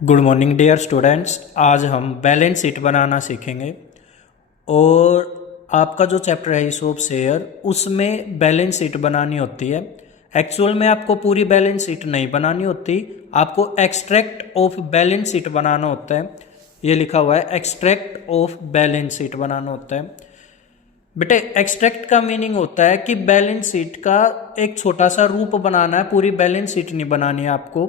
Good morning dear students. आज हम balance sheet बनाना सीखेंगे और आपका जो चैप्टर है ईसोप ऑफ शेयर उसमें बैलेंस शीट बनानी होती है। एक्चुअल में आपको पूरी बैलेंस शीट नहीं बनानी होती, आपको एक्सट्रैक्ट ऑफ बैलेंस शीट बनाना होता है। ये लिखा हुआ है एक्सट्रैक्ट ऑफ बैलेंस शीट बनाना होता है। बेटे एक्सट्रैक्ट का मीनिंग होता है कि बैलेंस शीट का एक छोटा सा रूप बनाना है, पूरी बैलेंस शीट नहीं बनानी है आपको।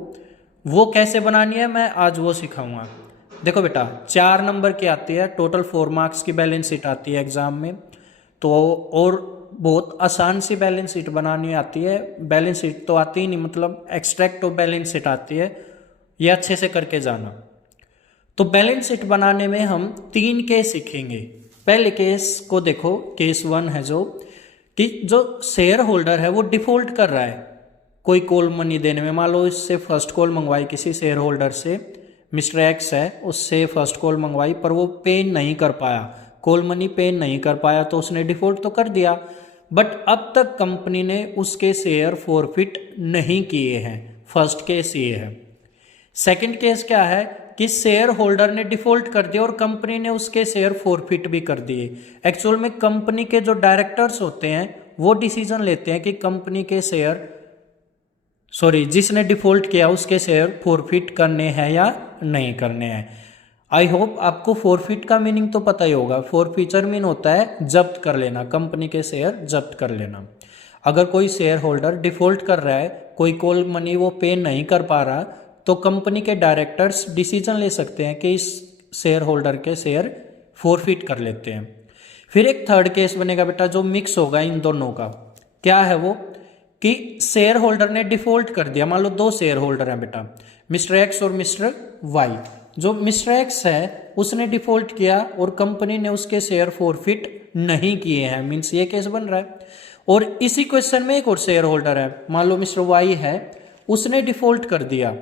वो कैसे बनानी है मैं आज वो सिखाऊंगा। देखो बेटा 4 नंबर की आती है, टोटल 4 मार्क्स की बैलेंस शीट आती है एग्जाम में। तो और बहुत आसान सी बैलेंस शीट बनानी आती है। बैलेंस शीट तो आती ही नहीं, मतलब एक्सट्रैक्ट ऑफ बैलेंस शीट आती है, ये अच्छे से करके जाना। तो बैलेंस शीट बनाने में हम 3 केस सीखेंगे। पहले केस को देखो, केस 1 है जो कि जो शेयर होल्डर है वो डिफॉल्ट कर रहा है कोई कॉल मनी देने में। मान लो इससे फर्स्ट कॉल मंगवाई किसी शेयर होल्डर से, मिस्टर एक्स है, उससे फर्स्ट कॉल मंगवाई पर वो पे नहीं कर पाया, कॉल मनी पे नहीं कर पाया, तो उसने डिफॉल्ट तो कर दिया, बट अब तक कंपनी ने उसके शेयर फॉरफिट नहीं किए हैं। फर्स्ट केस ये है। सेकंड केस क्या है कि शेयर होल्डर ने डिफॉल्ट कर दिया और कंपनी ने उसके शेयर फॉरफिट भी कर दिए। एक्चुअल में कंपनी के जो डायरेक्टर्स होते हैं वो डिसीजन लेते हैं कि कंपनी के शेयर, जिसने डिफॉल्ट किया उसके शेयर फॉरफिट करने हैं या नहीं करने हैं। आई होप आपको फॉरफिट का मीनिंग तो पता ही होगा। फॉरफीचर मीन होता है जब्त कर लेना, कंपनी के शेयर जब्त कर लेना। अगर कोई शेयर होल्डर डिफॉल्ट कर रहा है, कोई कॉल मनी वो पे नहीं कर पा रहा, तो कंपनी के डायरेक्टर्स डिसीजन ले सकते हैं कि इस शेयर होल्डर के शेयर फॉरफिट कर लेते हैं। फिर एक थर्ड केस बनेगा बेटा जो मिक्स होगा इन दोनों का। क्या है वो कि शेयर होल्डर ने डिफॉल्ट कर दिया। मान लो 2 शेयर होल्डर हैं बेटा, मिस्टर एक्स और मिस्टर वाई। जो मिस्टर एक्स है उसने डिफॉल्ट किया और कंपनी ने उसके शेयर फॉरफिट नहीं किए हैं, मीन्स ये केस बन रहा है। और इसी क्वेश्चन में एक और शेयर होल्डर है, मान लो मिस्टर वाई है, उसने डिफॉल्ट कर दिया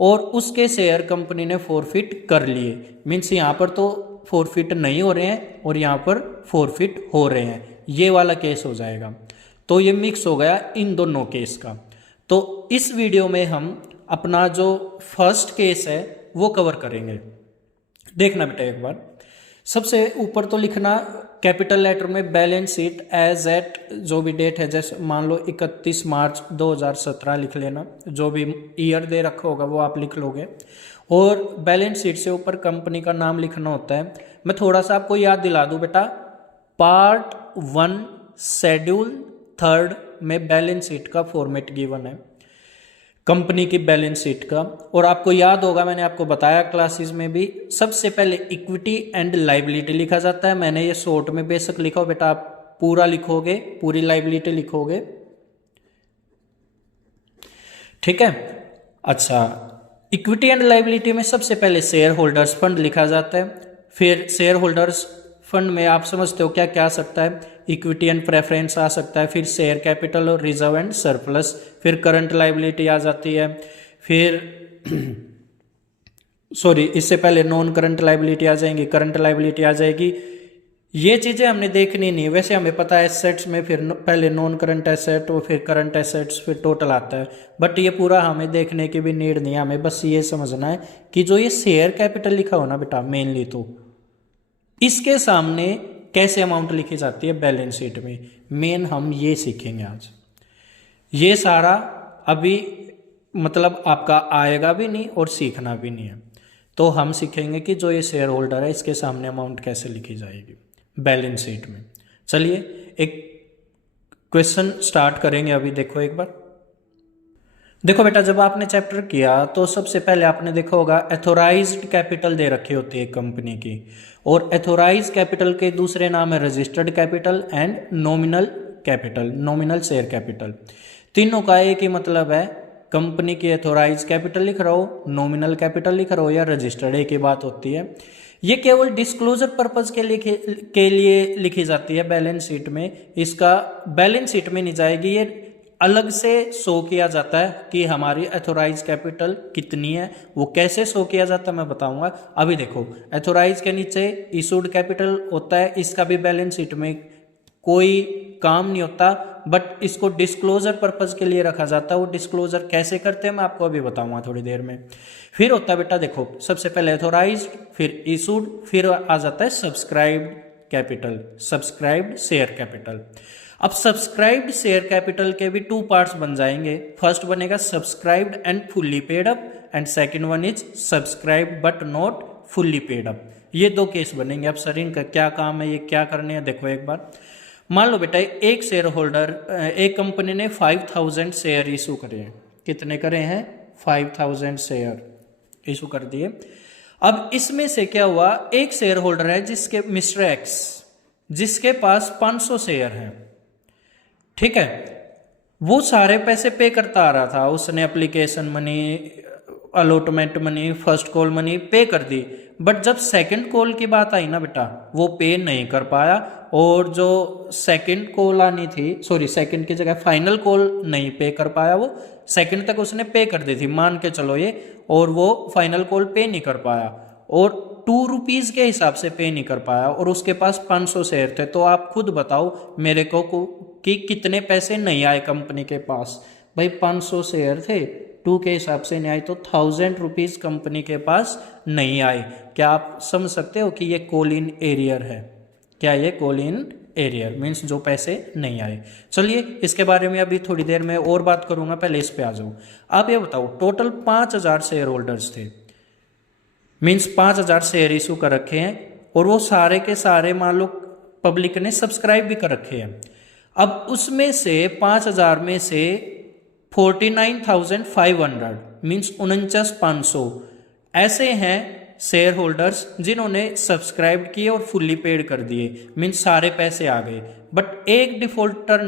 और उसके शेयर कंपनी ने फॉरफिट कर लिए, मीन्स यहाँ पर तो फॉरफिट नहीं हो रहे हैं और यहाँ पर फॉरफिट हो रहे हैं। ये वाला केस हो जाएगा। तो ये मिक्स हो गया इन दोनों केस का। तो इस वीडियो में हम अपना जो फर्स्ट केस है वो कवर करेंगे। देखना बेटा एक बार, सबसे ऊपर तो लिखना कैपिटल लेटर में बैलेंस शीट एज एट, जो भी डेट है, जैसे मान लो 31 मार्च 2017 लिख लेना, जो भी ईयर दे रखा होगा वो आप लिख लोगे। और बैलेंस शीट से ऊपर कंपनी का नाम लिखना होता है। मैं थोड़ा सा आपको याद दिला दूं बेटा, पार्ट 1 शेड्यूल 3 में बैलेंस शीट का फॉर्मेट गिवन है, कंपनी की बैलेंस शीट का। और आपको याद होगा मैंने आपको बताया क्लासेस में भी, सबसे पहले इक्विटी एंड लाइबिलिटी लिखा जाता है। मैंने ये शॉर्ट में बेसिक लिखा हो बेटा, आप पूरा लिखोगे, पूरी लाइबिलिटी लिखोगे, ठीक है। अच्छा, इक्विटी एंड लाइबिलिटी में सबसे पहले शेयर होल्डर्स फंड लिखा जाता है। फिर शेयर होल्डर्स फंड में आप समझते हो क्या क्या आ सकता है, इक्विटी एंड प्रेफरेंस आ सकता है, फिर शेयर कैपिटल और रिजर्व एंड सरप्लस, फिर करंट लाइबिलिटी आ जाती है, फिर इससे पहले नॉन करंट लाइबिलिटी आ जाएंगी, करंट लाइबिलिटी आ जाएगी। ये चीजें हमने देखनी नहीं, वैसे हमें पता है एसेट्स में फिर पहले नॉन करंट एसेट और फिर करंट एसेट्स, फिर टोटल आता है, बट ये पूरा हमें देखने की भी नीड नहीं है। हमें बस ये समझना है कि जो ये शेयर कैपिटल लिखा हो ना बेटा, मेनली तो इसके सामने कैसे अमाउंट लिखी जाती है बैलेंस शीट में, मेन हम ये सीखेंगे आज। ये सारा अभी मतलब आपका आएगा भी नहीं और सीखना भी नहीं है। तो हम सीखेंगे कि जो ये शेयर होल्डर है इसके सामने अमाउंट कैसे लिखी जाएगी बैलेंस शीट में। चलिए एक क्वेश्चन स्टार्ट करेंगे अभी। देखो एक बार, देखो बेटा जब आपने चैप्टर किया तो सबसे पहले आपने देखा होगा एथोराइज्ड कैपिटल दे रखी होती है कंपनी की, और एथोराइज कैपिटल के दूसरे नाम है registered capital and nominal capital, nominal share capital. तीनों का एक ही मतलब है, कंपनी की एथोराइज कैपिटल लिख रहा हो, नॉमिनल कैपिटल लिख रहा हो या रजिस्टर्ड, एक ही बात होती है। ये केवल डिस्क्लोजर पर्पज के लिए लिखी जाती है बैलेंस शीट में, इसका बैलेंस शीट में नहीं जाएगी, ये अलग से शो किया जाता है कि हमारी एथोराइज कैपिटल कितनी है। वो कैसे शो किया जाता है मैं बताऊंगा। अभी देखो एथोराइज के नीचे इशूड कैपिटल होता है, इसका भी बैलेंस शीट में कोई काम नहीं होता, बट इसको डिस्क्लोजर पर्पज के लिए रखा जाता है। वो डिस्क्लोजर कैसे करते हैं मैं आपको अभी बताऊंगा थोड़ी देर में। फिर होता है बेटा देखो, सबसे पहले ऑथोराइज्ड, फिर इशूड, फिर आ जाता है subscribed capital, subscribed share capital. अब सब्सक्राइब्ड शेयर कैपिटल के भी टू पार्ट्स बन जाएंगे। फर्स्ट बनेगा subscribed and fully paid up, and second one is subscribed but not fully paid up. ये दो केस बनेंगे। अब सर इनका क्या काम है, ये क्या करने हैं, देखो एक बार। मान लो बेटा एक शेयर होल्डर, एक कंपनी ने 5000 शेयर इशू करे हैं। कितने करे हैं? 5000 शेयर इशू कर दिए। अब इसमें से क्या हुआ, एक शेयर होल्डर है जिसके मिस्टर एक्स, जिसके पास 500 शेयर हैं, ठीक है। वो सारे पैसे पे करता आ रहा था, उसने application money, allotment money, first call money पे कर दी। बट जब सेकंड कॉल की बात आई ना बेटा, वो पे नहीं कर पाया। और जो सेकंड कॉल आनी थी, सॉरी सेकंड की जगह फाइनल कॉल नहीं पे कर पाया। वो सेकंड तक उसने पे कर दी थी, मान के चलो ये, और वो फाइनल कॉल पे नहीं कर पाया और 2 रुपीज के हिसाब से पे नहीं कर पाया, और उसके पास 500 शेयर थे। तो आप खुद बताओ मेरे को कि कितने पैसे नहीं आए कंपनी के पास। भाई 500 शेयर थे, 2 के हिसाब से नहीं आए, तो 1000 रुपीज कंपनी के पास नहीं आए। क्या आप समझ सकते हो कि ये कॉल इन एरियर है? क्या ये कॉल इन एरियर मीन्स जो पैसे नहीं आए। चलिए इसके बारे में अभी थोड़ी देर में और बात करूंगा, पहले इस पे आ जाओ। आप ये बताओ, टोटल 5000 शेयर होल्डर्स थे, मीन्स 5000 शेयर इशू कर रखे हैं, और वो सारे के सारे मान लो पब्लिक ने सब्सक्राइब भी कर रखे हैं। अब उसमें से 5000 में से 49,500 मीन्स 49,500 ऐसे हैं शेयर होल्डर्स जिन्होंने सब्सक्राइब किए और फुल्ली पेड कर दिए, मीन्स सारे पैसे आ गए। बट एक डिफॉल्टर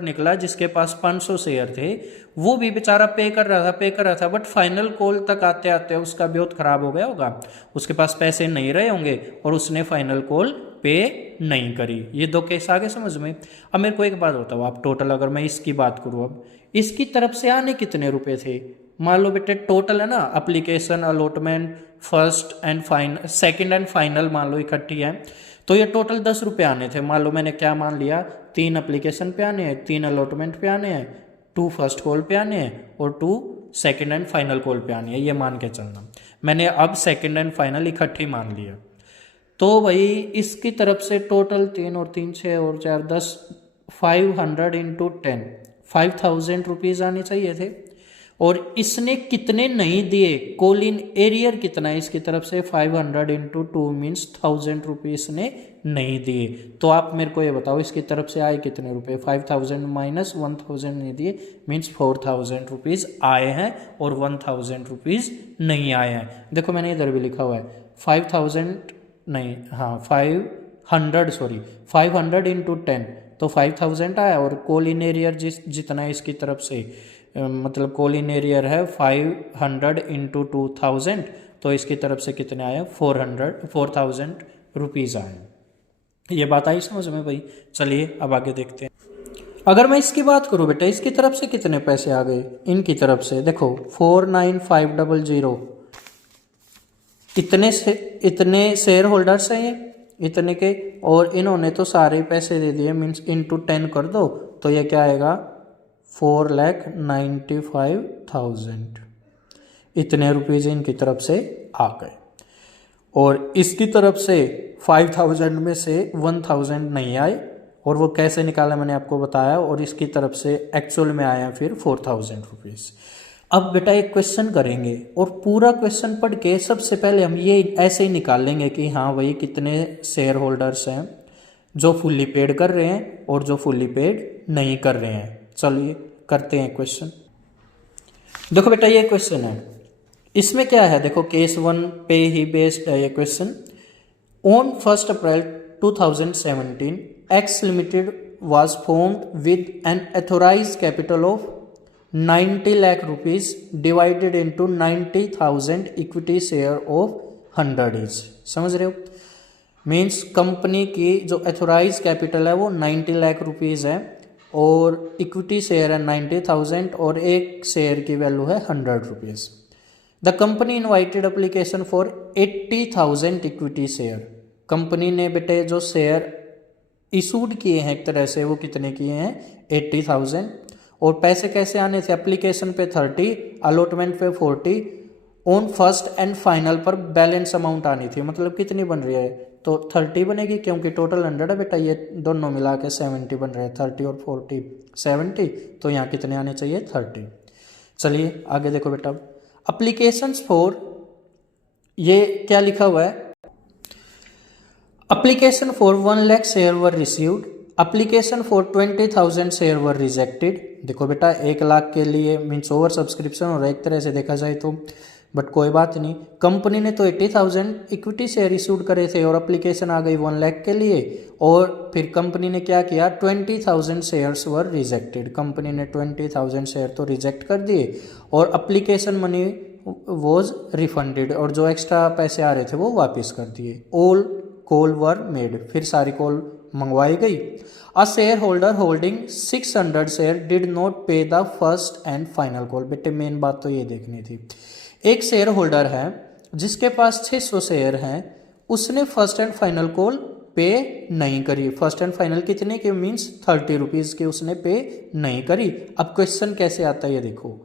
निकला जिसके पास 500 शेयर थे। वो भी बेचारा पे कर रहा था, बट फाइनल कॉल तक आते आते उसका ब्योत खराब हो गया होगा, उसके पास पैसे नहीं रहे होंगे और उसने फाइनल कॉल पे नहीं करी। ये दो केस आगे समझ में। अब मेरे को एक बात बताओ, आप टोटल अगर मैं इसकी बात करूँ, अब इसकी तरफ से आने कितने रुपए थे? मान लो बेटे टोटल है ना, application, allotment, first and final, second and final मान लो इकट्ठी है, तो ये टोटल 10 रुपये आने थे। मान लो मैंने क्या मान लिया, 3 एप्लीकेशन पे आने हैं, 3 अलॉटमेंट पे आने हैं, 2 फर्स्ट कॉल पे आने हैं और 2 सेकंड एंड फाइनल कॉल पे आने हैं। ये मान के चलना, मैंने अब सेकंड एंड फाइनल इकट्ठी मान लिया। तो भाई इसकी तरफ से टोटल 3 और 3 6 और 4 10, 500 इंटू 10, 5000 रुपीज़ आने चाहिए थे। और इसने कितने नहीं दिए, कॉल इन एरियर कितना है इसकी तरफ से, 500 इंटू 2 मीन्स 1000 रुपीज़ ने नहीं दिए। तो आप मेरे को ये बताओ इसकी तरफ से आए कितने रुपए? 5000 माइनस 1000 नहीं दिए मीन्स 4000 रुपीज़ आए हैं और 1000 रुपीज़ नहीं आए हैं। देखो मैंने इधर भी लिखा हुआ है 5000 नहीं, हाँ 500 इंटू 10 तो 5000 आया, और कॉल इन एरियर जितना है इसकी तरफ से, मतलब कॉल इन एरियर है 500 इंटू 2000, तो इसकी तरफ से कितने आए? 4000 रुपीज़ आए। ये बात आई समझ में भाई? चलिए अब आगे देखते हैं। अगर मैं इसकी बात करूँ बेटा, इसकी तरफ से कितने पैसे आ गए? इनकी तरफ से देखो 49500, इतने शेयर होल्डर्स हैं ये, इतने के, और इन्होंने तो सारे पैसे दे दिए, मीन्स इंटू 10 कर दो तो ये क्या आएगा? 4,95,000 इतने रुपीज़ इनकी तरफ से आ गए। और इसकी तरफ से 5000 में से 1000 नहीं आए, और वो कैसे निकाला मैंने आपको बताया, और इसकी तरफ से एक्चुअल में आया फिर 4000 रुपीज़। अब बेटा एक क्वेश्चन करेंगे और पूरा क्वेश्चन पढ़ के सबसे पहले हम ये ऐसे ही निकाल लेंगे कि हाँ भाई कितने शेयर होल्डर्स हैं जो फुल्ली पेड कर रहे हैं और जो फुल्ली पेड नहीं कर रहे हैं। चलिए करते हैं क्वेश्चन। देखो बेटा ये क्वेश्चन है, इसमें क्या है देखो, केस 1 पे ही बेस्ड है ये question. On 1 April 2017 x limited was formed with an authorized capital of 90 lakh rupees divided into 90,000 equity share of 100 each। समझ रहे हो? मीन्स कंपनी की जो अथोराइज कैपिटल है वो 90 लाख रुपीज़ है और इक्विटी शेयर है 90,000 और एक शेयर की वैल्यू है 100 rupees. The company invited application for 80,000 equity share. Company ने बेटे जो शेयर इशूड किए हैं एक तरह से, वो कितने किए हैं 80,000। और पैसे कैसे आने थे, एप्लीकेशन पे 30, अलॉटमेंट पे 40, ऑन फर्स्ट एंड फाइनल पर बैलेंस अमाउंट आनी थी। मतलब कितनी बन रही है, तो 30 बनेगी क्योंकि टोटल 100 है बेटा, ये दोनों मिला के 70 बन रहे हैं, 30 और 40 70, तो यहाँ कितने आने चाहिए 30। चलिए आगे देखो बेटा, अप्लीकेशंस फॉर, ये क्या लिखा हुआ है, application for 1 lakh share were received, application for 20,000 share were rejected. देखो बेटा 1 लाख के लिए मीन्स ओवर सब्सक्रिप्शन और एक तरह से देखा जाए तो, बट कोई बात नहीं, कंपनी ने तो 80,000 इक्विटी शेयर इशूड करे थे और एप्लीकेशन आ गई 1 लाख के लिए, और फिर कंपनी ने क्या किया 20,000 शेयर्स वर रिजेक्टेड, कंपनी ने 20,000 शेयर तो रिजेक्ट कर दिए और एप्लीकेशन मनी वॉज रिफंडेड, और जो एक्स्ट्रा पैसे आ रहे थे वो वापस कर दिए। ऑल कॉल वर मेड, फिर सारी कॉल मंगवाई गई। A shareholder holding 600 share did not pay the first and final call. बेटे मेन बात तो ये देखनी थी, एक शेयर होल्डर है जिसके पास 600 शेयर हैं, उसने फर्स्ट एंड फाइनल कॉल पे नहीं करी। फर्स्ट एंड फाइनल कितने के, मीन्स 30 रुपीज़ के उसने पे नहीं करी। अब क्वेश्चन कैसे आता है ये देखो,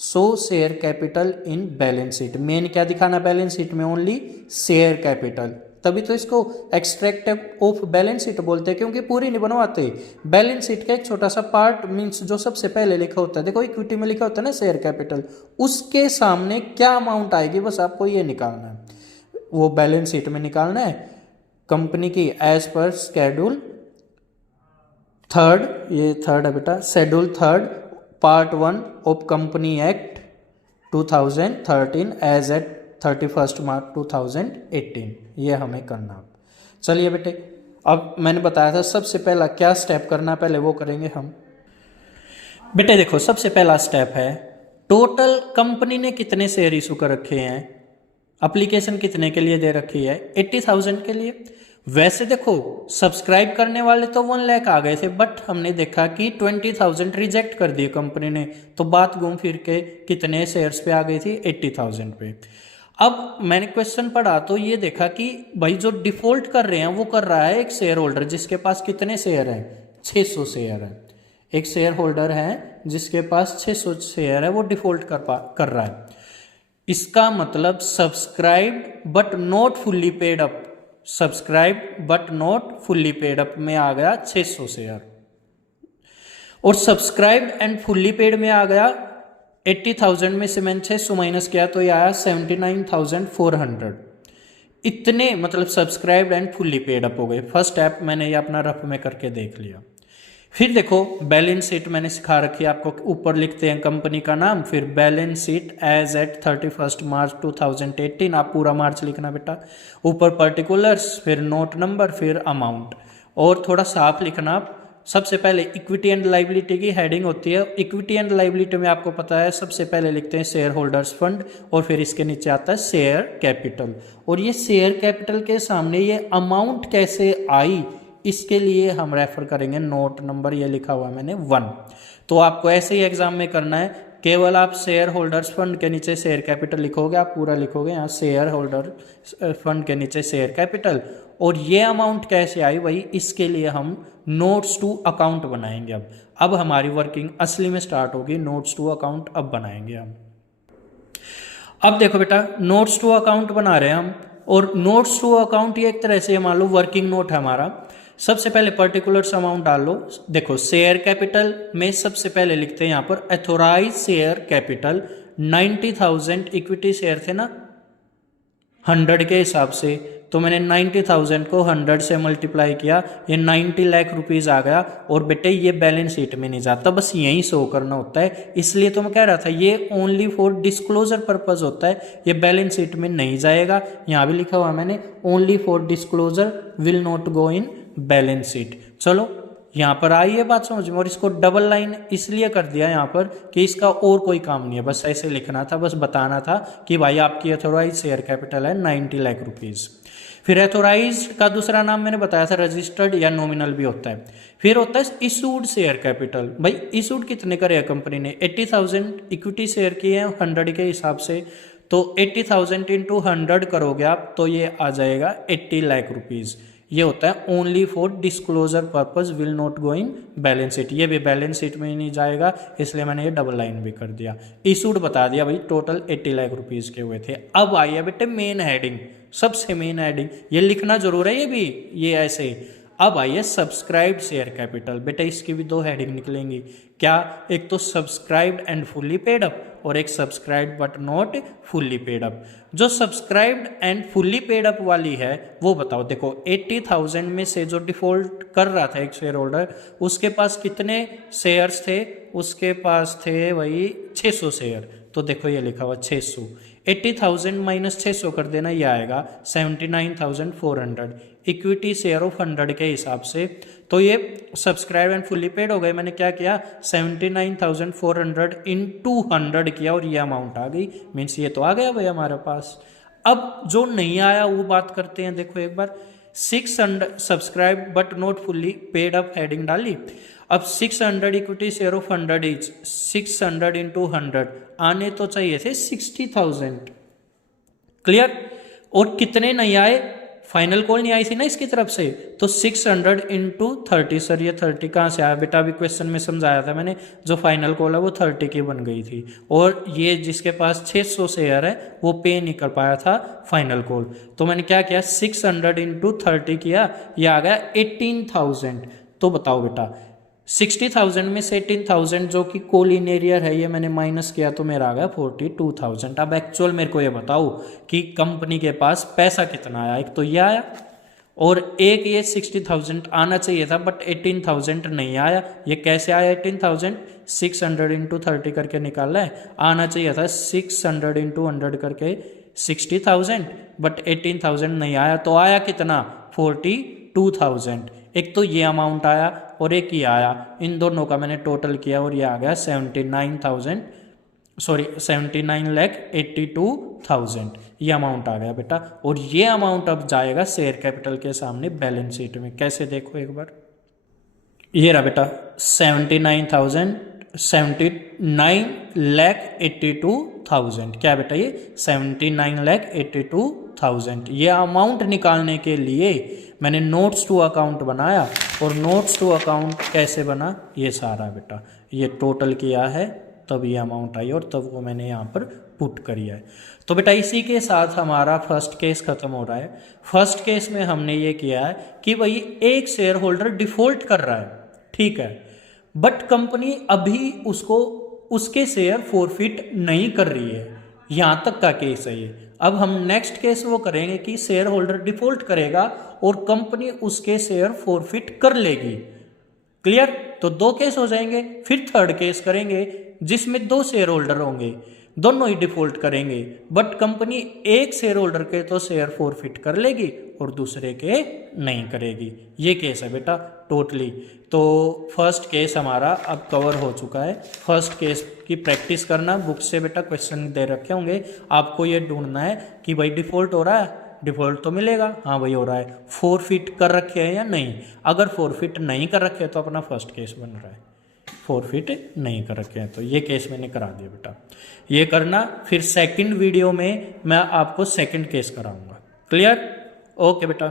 सो share capital in balance sheet. Main क्या दिखाना बैलेंस शीट में, ओनली शेयर कैपिटल, तभी तो इसको एक्सट्रैक्ट ऑफ बैलेंस शीट बोलते हैं, क्योंकि पूरी नहीं बनवाते। बैलेंस शीट का एक छोटा सा पार्ट मीन्स जो सबसे पहले लिखा होता है, देखो इक्विटी में लिखा होता है ना शेयर कैपिटल, उसके सामने क्या अमाउंट आएगी बस आपको ये निकालना है, वो बैलेंस शीट में निकालना है। कंपनी की एज पर शेड्यूल 3, ये 3 है बेटा, schedule 3 part 1 of company act 2013 as at 31 March 2018, ये हमें करना। चलिए बेटे, अब मैंने बताया था सबसे पहला क्या स्टेप करना, पहले वो करेंगे हम। बेटे देखो सबसे पहला स्टेप है, टोटल कंपनी ने कितने शेयर इशू कर रखे हैं, एप्लीकेशन कितने के लिए दे रखी है 80,000 के लिए। वैसे देखो सब्सक्राइब करने वाले तो 1 लाख आ गए थे, बट हमने देखा कि 20,000 रिजेक्ट कर दिए कंपनी ने, तो बात घूम फिर के कितने शेयर्स पे आ गई थी 80,000 पे। अब मैंने क्वेश्चन पढ़ा तो ये देखा कि भाई जो डिफॉल्ट कर रहे हैं वो कर रहा है एक शेयर होल्डर जिसके पास कितने शेयर हैं 600 शेयर है। एक शेयर होल्डर है जिसके पास 600 शेयर है, वो डिफॉल्ट कर रहा है। इसका मतलब subscribe but not fully paid up, subscribe but not fully paid up में आ गया 600 शेयर, और सब्सक्राइब एंड फुल्ली पेड में आ गया 80,000 में से मैंने 600 माइनस किया तो ये आया 79,400। इतने मतलब subscribe and fully paid up हो गए। फर्स्ट स्टेप मैंने ये अपना रफ में करके देख लिया। फिर देखो बैलेंस शीट मैंने सिखा रखी है आपको, ऊपर लिखते हैं कंपनी का नाम, फिर balance sheet as at 31 March 2018, आप पूरा मार्च लिखना बेटा, ऊपर पर्टिकुलर्स, फिर नोट नंबर, फिर अमाउंट, और थोड़ा साफ लिखना आप। सबसे पहले इक्विटी एंड लाइबिलिटी की हेडिंग होती है, इक्विटी एंड लाइबिलिटी में आपको पता है सबसे पहले लिखते हैं शेयर होल्डर्स फंड, और फिर इसके नीचे आता है शेयर कैपिटल, और ये शेयर कैपिटल के सामने ये अमाउंट कैसे आई इसके लिए हम रेफर करेंगे नोट नंबर, ये लिखा हुआ मैंने 1। तो आपको ऐसे ही एग्जाम में करना है, केवल आप शेयर होल्डर्स फंड के नीचे शेयर कैपिटल लिखोगे, आप पूरा लिखोगे यहाँ शेयर होल्डर फंड के नीचे शेयर कैपिटल, और ये अमाउंट कैसे आई वही इसके लिए हम नोट्स टू अकाउंट बनाएंगे। अब हमारी वर्किंग असली में स्टार्ट होगी, नोट्स टू अकाउंट अब बनाएंगे हम। अब देखो बेटा नोट्स टू अकाउंट बना रहे हैं हम, और नोट्स टू अकाउंट ये एक तरह से मान लो वर्किंग नोट है हमारा। सबसे पहले पर्टिकुलर्स अमाउंट डाल लो, देखो शेयर कैपिटल में सबसे पहले लिखते हैं यहाँ पर authorise share capital 90,000 equity share थे ना 100 के हिसाब से, तो मैंने 90,000 को 100 से मल्टीप्लाई किया, ये 90 लाख रुपीज़ आ गया। और बेटे ये बैलेंस शीट में नहीं जाता, बस यहीं शो करना होता है, इसलिए तो मैं कह रहा था ये ओनली फॉर डिस्क्लोजर पर्पज होता है, ये बैलेंस शीट में नहीं जाएगा। यहाँ भी लिखा हुआ मैंने only for disclosure will not go in balance sheet. चलो यहाँ पर आई ये बात समझ में, और इसको डबल लाइन इसलिए कर दिया यहाँ पर कि इसका और कोई काम नहीं है, बस ऐसे लिखना था, बस बताना था कि भाई आपकी अथोराइज शेयर कैपिटल है 90 लाख रुपीज़। फिर अथोराइज का दूसरा नाम मैंने बताया था रजिस्टर्ड या नॉमिनल भी होता है। फिर होता है इशूड शेयर कैपिटल, भाई इशूड कितने करे है कंपनी ने 80,000 इक्विटी शेयर किए हैं 100 के हिसाब से, तो 80,000 इंटू 100 करोगे आप तो ये आ जाएगा 80 लाख रुपीज़। ये होता है only for disclosure purpose will not go in balance sheet, ये भी बैलेंस शीट में ही नहीं जाएगा, इसलिए मैंने ये डबल लाइन भी कर दिया। इशूड बता दिया भाई, टोटल 80 लाख रुपीज़ के हुए थे। अब आई है बेटे मेन हेडिंग, सबसे मेन हेडिंग, ये लिखना जरूर है ये भी, ये ऐसे। अब आइए सब्सक्राइब्ड शेयर कैपिटल, बेटा इसकी भी दो हेडिंग निकलेंगी, क्या, एक तो subscribed and fully paid up और एक subscribed but not fully paid up. जो subscribed and fully paid up वाली है वो बताओ। देखो 80,000 में से जो डिफॉल्ट कर रहा था एक शेयर होल्डर, उसके पास कितने शेयर्स थे, उसके पास थे वही 600 शेयर। तो देखो ये लिखा हुआ 600, 80,000 माइनस 600 कर देना, ये आएगा 79,400 इक्विटी शेयर ऑफ 100 के हिसाब से। तो ये सब्सक्राइब एंड फुल्ली पेड हो गए। मैंने क्या किया, 79,400 इंटू 100 किया और ये अमाउंट आ गई, मीन्स ये तो आ गया भाई हमारे पास। अब जो नहीं आया वो बात करते हैं। देखो एक बार 600 subscribe but not fully paid up heading डाली। अब 600 equity share of 100 is 600 into 100 आने तो चाहिए थे 60,000, क्लियर। और कितने नहीं आए, फाइनल कॉल नहीं आई थी ना इसकी तरफ से, तो 600 इंटू 30, सर ये 30 कहाँ से आया बेटा, अभी क्वेश्चन में समझाया था मैंने, जो फाइनल कॉल है वो 30 की बन गई थी। और ये जिसके पास 600 शेयर है वो पे नहीं कर पाया था फाइनल कॉल, तो मैंने क्या किया 600 इंटू 30 किया, ये आ गया 18,000। तो बताओ बेटा 60,000 में से 18,000 जो कि कोलिनेरियर है ये मैंने माइनस किया तो मेरा आ गया 42,000। अब एक्चुअल मेरे को ये बताओ कि कंपनी के पास पैसा कितना आया, एक तो ये आया और एक ये 60,000 आना चाहिए था बट 18,000 नहीं आया। ये कैसे आया 18,000, 600 इंटू 30 करके निकाला है, आना चाहिए था 600 इंटू 100 करके 60,000 बट 18,000 नहीं आया, तो आया कितना 42,000। एक तो ये अमाउंट आया और एक ये आया, इन दोनों का मैंने टोटल किया और ये आ गया 79,82,000 ये अमाउंट आ गया बेटा। और ये अमाउंट अब जाएगा शेयर कैपिटल के सामने बैलेंस शीट में, कैसे देखो एक बार, ये रहा बेटा 79,82,000, क्या बेटा ये 79,82,000। ये अमाउंट निकालने के लिए मैंने नोट्स टू अकाउंट बनाया, और नोट्स टू अकाउंट कैसे बना, ये सारा बेटा ये टोटल किया है तब ये अमाउंट आई और तब वो मैंने यहाँ पर पुट करिया है। तो बेटा इसी के साथ हमारा फर्स्ट केस खत्म हो रहा है। फर्स्ट केस में हमने ये किया है कि भाई एक शेयर होल्डर डिफॉल्ट कर रहा है, ठीक है, बट कंपनी अभी उसको उसके शेयर फॉरफिट नहीं कर रही है, यहाँ तक का केस है ये। अब हम नेक्स्ट केस वो करेंगे कि शेयर होल्डर डिफॉल्ट करेगा और कंपनी उसके शेयर फॉरफिट कर लेगी, क्लियर। तो दो केस हो जाएंगे। फिर थर्ड केस करेंगे जिसमें दो शेयर होल्डर होंगे, दोनों ही डिफॉल्ट करेंगे बट कंपनी एक शेयर होल्डर के तो शेयर फॉरफिट कर लेगी और दूसरे के नहीं करेगी। ये केस है बेटा टोटली। तो फर्स्ट केस हमारा अब कवर हो चुका है। फर्स्ट केस की प्रैक्टिस करना, बुक से बेटा क्वेश्चन दे रखे होंगे, आपको ये ढूंढना है कि भाई डिफॉल्ट हो रहा है, डिफॉल्ट तो मिलेगा, हाँ भाई हो रहा है, फॉरफिट कर रखे हैं या नहीं। अगर फॉरफिट नहीं कर रखे तो अपना फर्स्ट केस बन रहा है, फॉरफिट नहीं कर रखे हैं तो ये केस मैंने करा दिया बेटा। ये करना, फिर सेकंड वीडियो में मैं आपको सेकंड केस कराऊंगा, क्लियर। ओके बेटा।